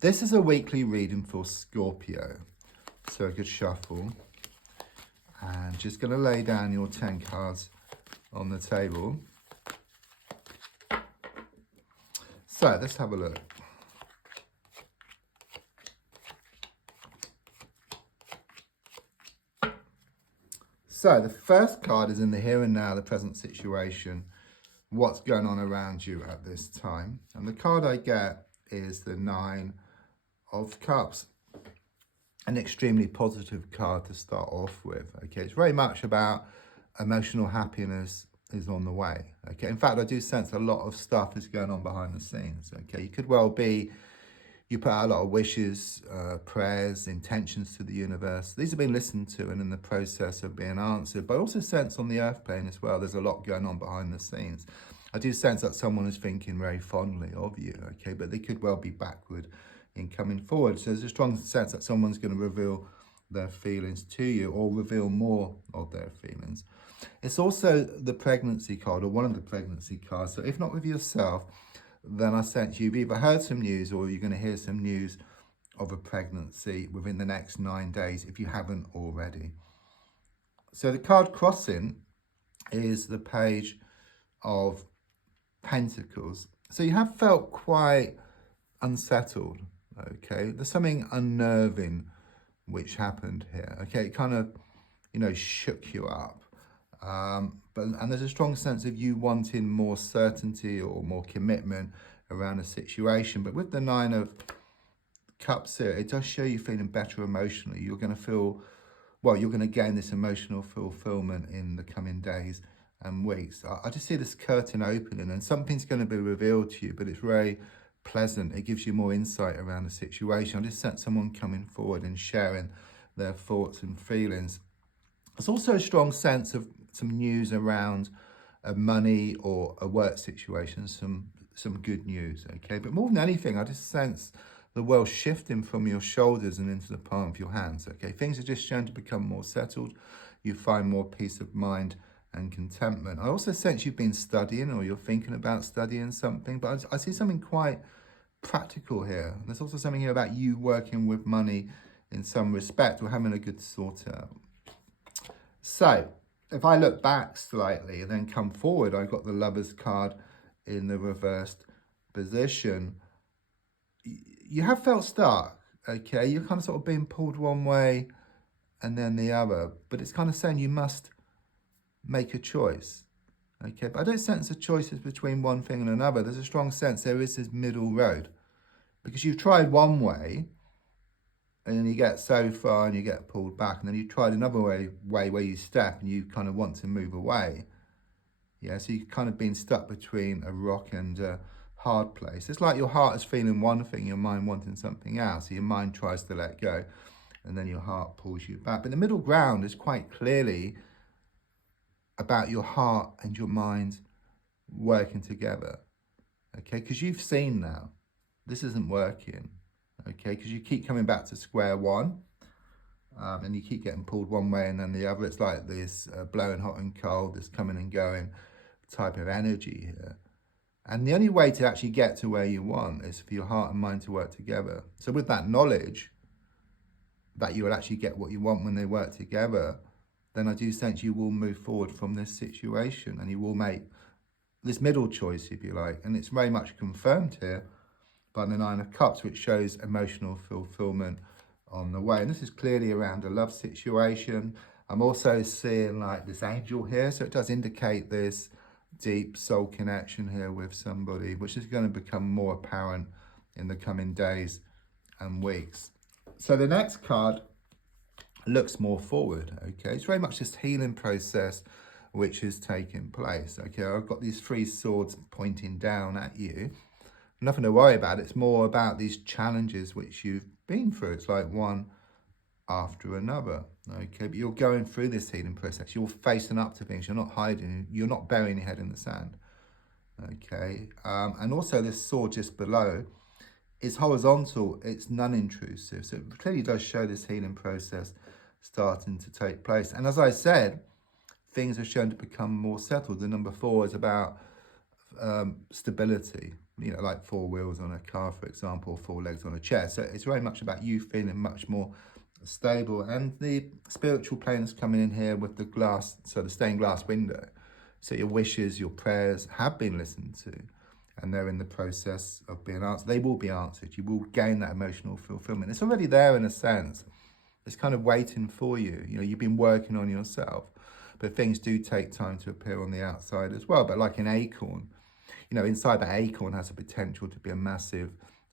This is a weekly reading for Scorpio. So a good shuffle. And just going to lay down your 10 cards on the table. So let's have a look. So the first card is in the here and now, the present situation, what's going on around you at this time. And the card I get is the 9 of Cups, an extremely positive card to start off with. Okay, it's very much about emotional happiness is on the way. Okay, in fact, I do sense a lot of stuff is going on behind the scenes. Okay, you could well be, you put out a lot of wishes, prayers, intentions to the universe. These have been listened to and in the process of being answered. But I also sense on the earth plane as well, there's a lot going on behind the scenes. I do sense that someone is thinking very fondly of you, okay? But they could well be backward in coming forward. So there's a strong sense that someone's going to reveal their feelings to you or reveal more of their feelings. It's also the pregnancy card, or one of the pregnancy cards. So if not with yourself, then I sense you've either heard some news or you're going to hear some news of a pregnancy within the next 9 days if you haven't already. So the card crossing is the Page of Pentacles. So you have felt quite unsettled, okay? There's something unnerving which happened here, okay? It kind of, shook you up. And there's a strong sense of you wanting more certainty or more commitment around a situation. But with the 9 of Cups here, it does show you feeling better emotionally. You're going to feel, well, you're going to gain this emotional fulfillment in the coming days and weeks. I just see this curtain opening and something's going to be revealed to you, but it's very pleasant. It gives you more insight around the situation. I just sense someone coming forward and sharing their thoughts and feelings. There's also a strong sense of some news around money or a work situation, some good news, okay? But more than anything, I just sense the world shifting from your shoulders and into the palm of your hands, okay? Things are just shown to become more settled. You find more peace of mind and contentment. I also sense you've been studying or you're thinking about studying something, but I see something quite practical here. There's also something here about you working with money in some respect or having a good sort out. So, if I look back slightly and then come forward, I've got the Lovers card in the reversed position. You have felt stuck, okay? You're kind of sort of being pulled one way and then the other. But it's kind of saying you must make a choice, okay? But I don't sense the choices between one thing and another. There's a strong sense there is this middle road. Because you've tried one way, and then you get so far and you get pulled back, and then you tried another way where you step and you kind of want to move away. Yeah, so you've kind of been stuck between a rock and a hard place. It's like your heart is feeling one thing, your mind wanting something else. So your mind tries to let go, and then your heart pulls you back. But the middle ground is quite clearly about your heart and your mind working together. Okay, because you've seen now, this isn't working. Okay, because you keep coming back to square one and you keep getting pulled one way and then the other. It's like this blowing hot and cold, this coming and going type of energy here. And the only way to actually get to where you want is for your heart and mind to work together. So with that knowledge that you will actually get what you want when they work together, then I do sense you will move forward from this situation and you will make this middle choice, if you like. And it's very much confirmed here by the 9 of Cups, which shows emotional fulfillment on the way. And this is clearly around a love situation. I'm also seeing like this angel here. So it does indicate this deep soul connection here with somebody, which is going to become more apparent in the coming days and weeks. So the next card looks more forward, okay? It's very much this healing process which is taking place, okay? I've got these 3 swords pointing down at you. Nothing to worry about. It's more about these challenges which you've been through. It's like one after another, okay? But you're going through this healing process. You're facing up to things. You're not hiding. You're not burying your head in the sand, okay? And also this sword just below is horizontal. It's non-intrusive. So it clearly does show this healing process starting to take place. And as I said, things are shown to become more settled. The number 4 is about stability, you know, like 4 wheels on a car, for example, 4 legs on a chair. So it's very much about you feeling much more stable. And the spiritual plane is coming in here with the glass, so the stained glass window. So your wishes, your prayers have been listened to, and they're in the process of being answered. They will be answered. You will gain that emotional fulfillment. It's already there in a sense. It's kind of waiting for you. You know, you've been working on yourself, but things do take time to appear on the outside as well. But like an acorn, you know, inside that acorn has a potential to be a massive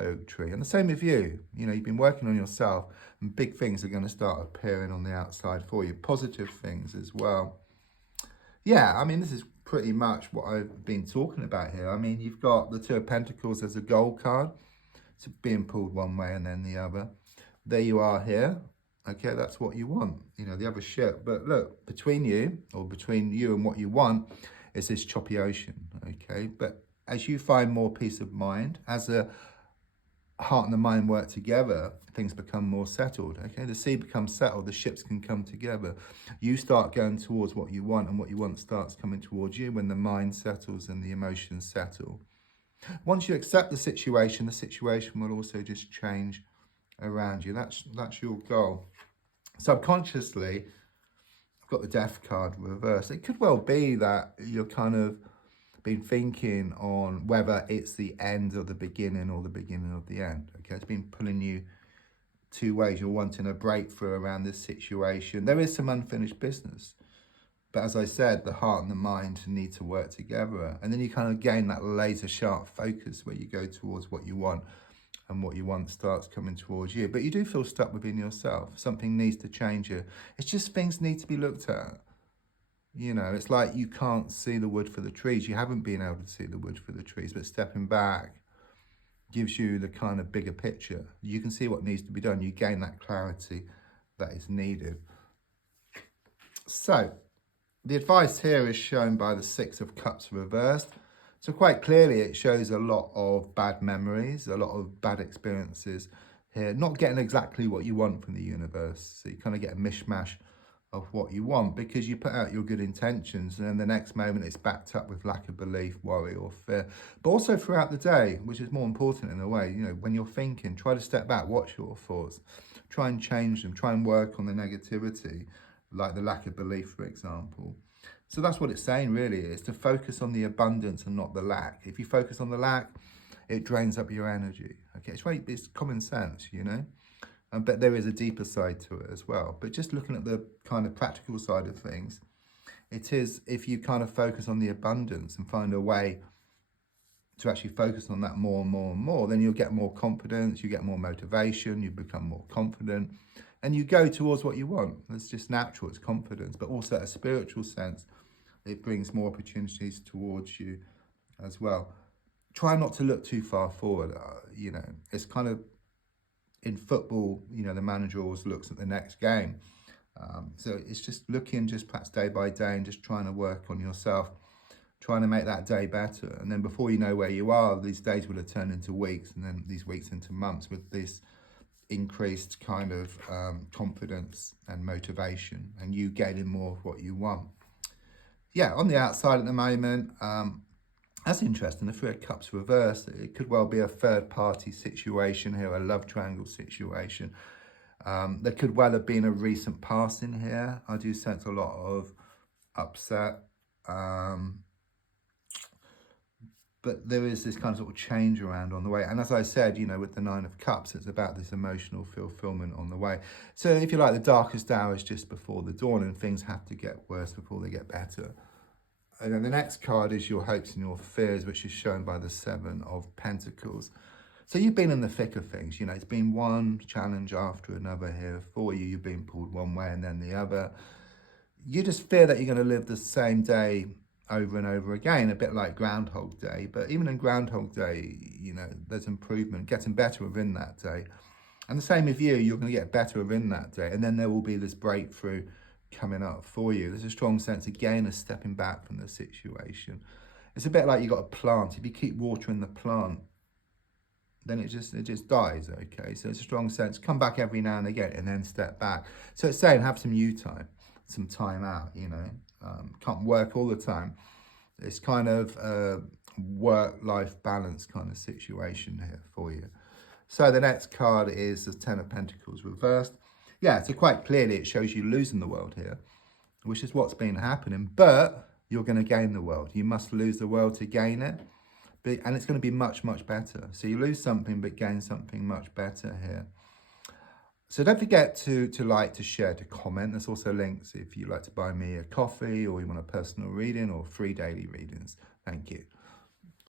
oak tree. And the same with you. You know, you've been working on yourself, and big things are going to start appearing on the outside for you. Positive things as well. Yeah, I mean, this is pretty much what I've been talking about here. I mean, you've got the Two of Pentacles as a gold card. It's being pulled one way and then the other. There you are here. Okay, that's what you want. You know, the other ship. But look, between you and what you want is this choppy ocean. Okay, but as you find more peace of mind, as the heart and the mind work together, things become more settled. Okay, the sea becomes settled, the ships can come together. You start going towards what you want, and what you want starts coming towards you when the mind settles and the emotions settle. Once you accept the situation will also just change around you. That's your goal. Subconsciously, I've got the Death card reversed. It could well be that you're kind of been thinking on whether it's the end of the beginning or the beginning of the end. Okay, it's been pulling you two ways. You're wanting a breakthrough around this situation. There is some unfinished business, but as I said, the heart and the mind need to work together, and then you kind of gain that laser sharp focus where you go towards what you want, and what you want starts coming towards you. But you do feel stuck within yourself. Something needs to change you. It's just things need to be looked at. You know, it's like you can't see the wood for the trees. You haven't been able to see the wood for the trees, but stepping back gives you the kind of bigger picture. You can see what needs to be done. You gain that clarity that is needed. So the advice here is shown by the Six of Cups reversed. So quite clearly it shows a lot of bad memories, a lot of bad experiences here, not getting exactly what you want from the universe. So you kind of get a mishmash of what you want because you put out your good intentions, and then the next moment it's backed up with lack of belief, worry or fear. But also throughout the day, which is more important in a way, you know, when you're thinking, try to step back, watch your thoughts, try and change them, try and work on the negativity, like the lack of belief, for example. So that's what it's saying really, is to focus on the abundance and not the lack. If you focus on the lack, it drains up your energy. Okay, it's common sense, you know. But there is a deeper side to it as well. But just looking at the kind of practical side of things, it is, if you kind of focus on the abundance and find a way to actually focus on that more and more and more, then you'll get more confidence, you get more motivation, you become more confident, and you go towards what you want. It's just natural, it's confidence, but also a spiritual sense. It brings more opportunities towards you as well. Try not to look too far forward. You know, it's kind of, in football, you know, the manager always looks at the next game. So it's just looking just perhaps day by day and just trying to work on yourself, trying to make that day better. And then before you know where you are, these days will have turned into weeks, and then these weeks into months, with this increased kind of confidence and motivation, and you gaining more of what you want. Yeah, on the outside at the moment, that's interesting. The Three of Cups reversed. It could well be a third party situation here, a love triangle situation. There could well have been a recent passing here. I do sense a lot of upset. But there is this kind of sort of change around on the way. And as I said, you know, with the Nine of Cups, it's about this emotional fulfillment on the way. So if you like, the darkest hour is just before the dawn, and things have to get worse before they get better. And then the next card is your hopes and your fears, which is shown by the Seven of Pentacles. So you've been in the thick of things. You know, it's been one challenge after another here for you. You've been pulled one way and then the other. You just fear that you're going to live the same day over and over again, a bit like Groundhog Day. But even in Groundhog Day, you know, there's improvement, getting better within that day. And the same with you, you're going to get better within that day. And then there will be this breakthrough coming up for you. There's a strong sense, again, of stepping back from the situation. It's a bit like you got a plant. If you keep watering the plant, then it just dies, okay? So it's a strong sense, come back every now and again and then step back. So it's saying have some you time, some time out, you know. Can't work all the time. It's kind of work-life balance kind of situation here for you. So the next card is the Ten of Pentacles reversed. Yeah, so quite clearly it shows you losing the world here, which is what's been happening, but you're going to gain the world. You must lose the world to gain it, and it's going to be much, much better. So you lose something, but gain something much better here. So don't forget to like, to share, to comment. There's also links if you'd like to buy me a coffee or you want a personal reading or free daily readings. Thank you.